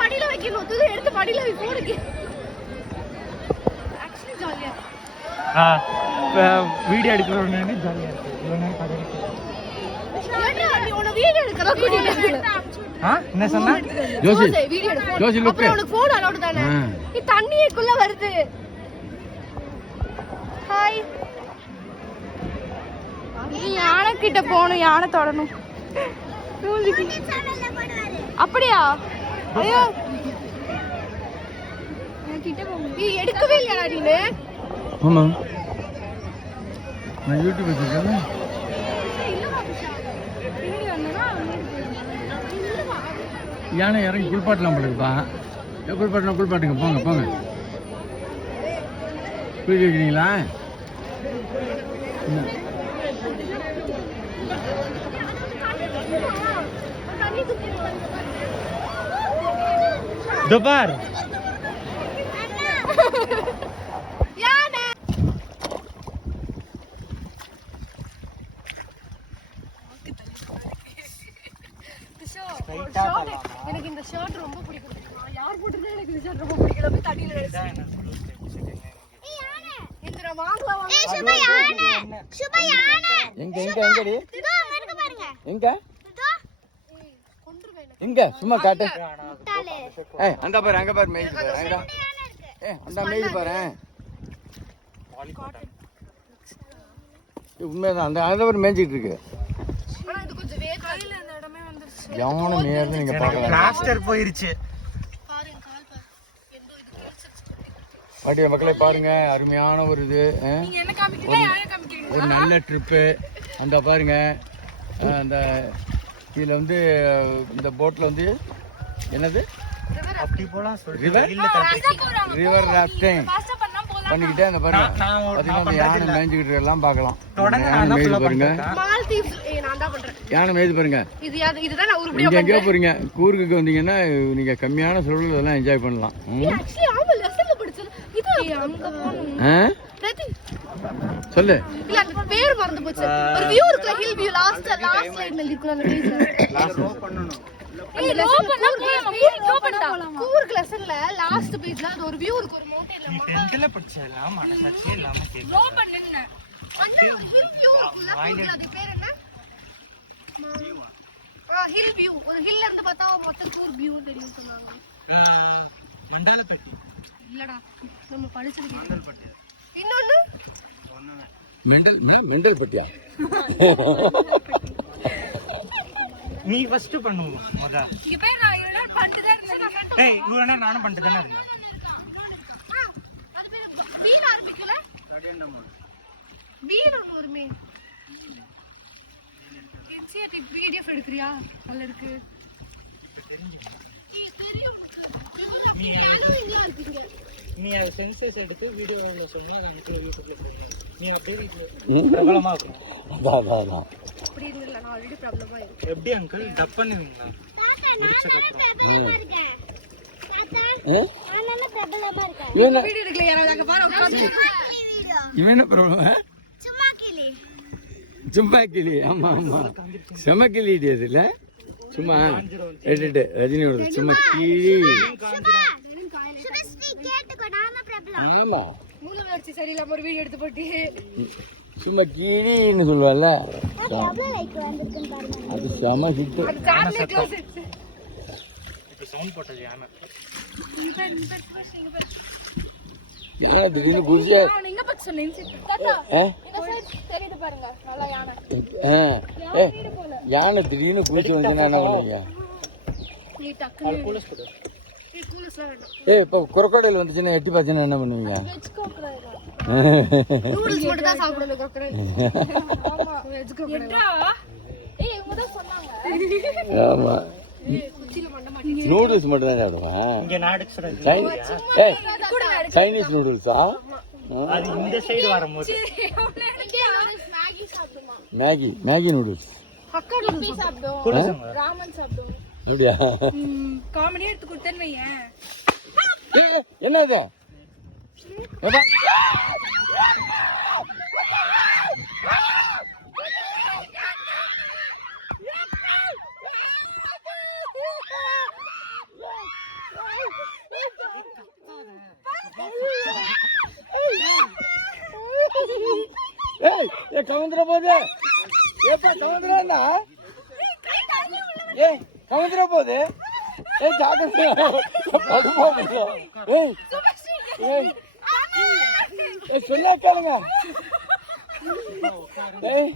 மடியில வைக்கணும், எடுத்து மடியில போடுங்க. வீடியோ எடுக்கிறோன்னு ஜாலியா இருக்கு. என்ன சொன்னா தண்ணிக்குள்ள வருது. யானை கிட்ட போகணும், யானை தொடணும். அப்படியா? ஐயோ எடுக்கவே இல்லையா நீனு? ஆமா, நான் யூடியூப் வச்சிருக்கேன். யானை இறங்கி குளிப்பாட்டலாம் போல இருப்பா. குளிப்பாட்டுங்க, போங்க போங்க. குளிக்க வைக்கிறீங்களா? துபார் எனக்கு இந்த ஷர்ட் ரொம்ப பிடிக்கும். யார் போட்டுருந்தா எனக்கு இந்த ஷர்ட் ரொம்ப பிடிக்கல. போய் தண்ணியில நினைச்சேன். இந்த வாங்கலாம். ஏய் சுபா யானை, சுபா யானை. எங்கடி? இதோ அங்க பாருங்க. எங்க? இதோ. கொன்றுவேன். எங்க? சும்மா காட்டு. ஏய் அங்க பாரு மேய்து பாரு. எங்க? ஏய் அந்த மேய்து பாரு. உண்மைதான், அந்த பாரு மேய்ஞ்சிட்டு இருக்கு. ஆனா இது கொஞ்சம் வேகாயில அந்த இடமே வந்துருச்சு. யானை மேயறது நீங்க பார்க்கலாம். பிளாஸ்டர் போயிருச்சு. பாருங்க கால் பாரு. எந்தோ இது கிழிச்சிருச்சு. பாட்டிய மக்களை பாருங்க, அருமையான ஒரு இது. நீங்க என்ன காமிக்கிறீங்க? யாரை காமிக்கிறீங்க? ஒரு நல்ல ட்ரிப்பு. அந்த பாருங்க, அந்த இதுல வந்து இந்த போட்ல வந்து என்னது அப்படி போலாம் ரிவர் ராஃப்டிங் பண்ணிக்கிட்டே அந்த பாருங்க. பாத்தீங்கன்னா அந்த யானை மேய்ஞ்சிக்கிட்டு எல்லாம் பார்க்கலாம். யானை மேய்து பாருங்க, யானை மேய்து பாருங்க. இங்க எங்கேயோ போறீங்க, கூர்க்குக்கு வந்தீங்கன்னா நீங்க கம்மியான செலவுல இதெல்லாம் என்ஜாய் பண்ணலாம். சொல்லு. இல்ல அந்த பேர் மறந்து போச்சு. ஒரு வியூ இருக்குல, ஹில் வியூ. லாஸ்ட் லைன்ல இருக்குல அந்த பேஜ்ல. லாஸ்ட் ரோ பண்ணனும். ஏய் ரோ பண்ணா ரோ பண்ணா. கூர்க் லெசன்ல லாஸ்ட் பேஜ்ல அது ஒரு வியூ இருக்கு, ஒரு மவுண்டன்ல. நீ 10ல படிச்சலாம், மனசாட்சியே இல்லாம கேக்குற. ரோ பண்ணேன்னு. அந்த ஹில் வியூ இருக்குல, அது பேர் என்ன? Hill view. ஒரு ஹில்ல இருந்து பார்த்தா மொத்த கூர்க் வியூ தெரியும் சொன்னாங்க. மண்டலப்பட்டி இல்லடா, நம்ம படிச்சது மண்டலப்பட்டி. இன்னொன்னு மெண்டல் பட்டியா? நீ ஃபர்ஸ்ட் பண்ணுவோம் மொத. இங்க பேர் நான் இவ்வளவு நேரம் பண்ணிட்டு தான் இருந்தேன். ஏய் இவ்வளவு நேரம் நானும் பண்ணிட்டு தானே இருந்தேன். அது பேர் பீல ஆரம்பிக்கல. பீல ஒருமே. என்சிஆர்டி பிடிஎஃப் எடுக்கறியா? நல்ல இருக்கு. தெரியும். நீ சென்சஸ் எடுத்து வீடியோல சொன்னா நான் யூடியூப்ல போடுறேன். நீ அப்படியே பிரபலமா இருக்கும். அதான் அப்படி இல்ல, நான் ஆல்ரெடி பிரபலமா இருக்கேன். எப்படி அங்கிள் டப் பண்ணுவீங்களா? முடிச்சதுக்கு அப்புறம் இவன் வீடியோ எடுக்கல, யாராவது அங்க பாரு உட்கார்ந்து. இவன் என்ன ப்ராப்ளம்? சும்மா கிளி. ஆமா செம கிளி இதுல. சும்மா எடுத்து ரஜினியோட சும்மா கிளி. ஆமா மூலவர்ச்சி சரியில்லாம ஒரு வீடியோ எடுத்து போட்டு சும்மா கீழின்னு சொல்லுவாள்ல, அது செம ஹிட். எல்லாம் திடீர்னு குடிச்சா யானை திடீர்னு குடிச்சு வந்துச்சுன்னா என்ன பண்ணுவீங்க? இப்போ குரக்கடையில் வந்துச்சுன்னா எட்டி பார்த்துன்னா என்ன பண்ணுவீங்க? ஆமா, நூடுல்ஸ் மட்டும் தான் சாப்பிடுவேன். சைனீஸ் நூடுல்ஸா? Maggi noodles. அப்படியா? காமெடியா எடுத்து கொடுத்தேன்னு வையேன். என்னது எப்பா? ஏய் கவுந்துற போது ஏப்பா கவுந்துறா ஏய் கவுந்துற போது ஏய் ஜாக்கிரதை ஏய் ஏய் ஏய் சொன்னா கேளுங்க ஏய்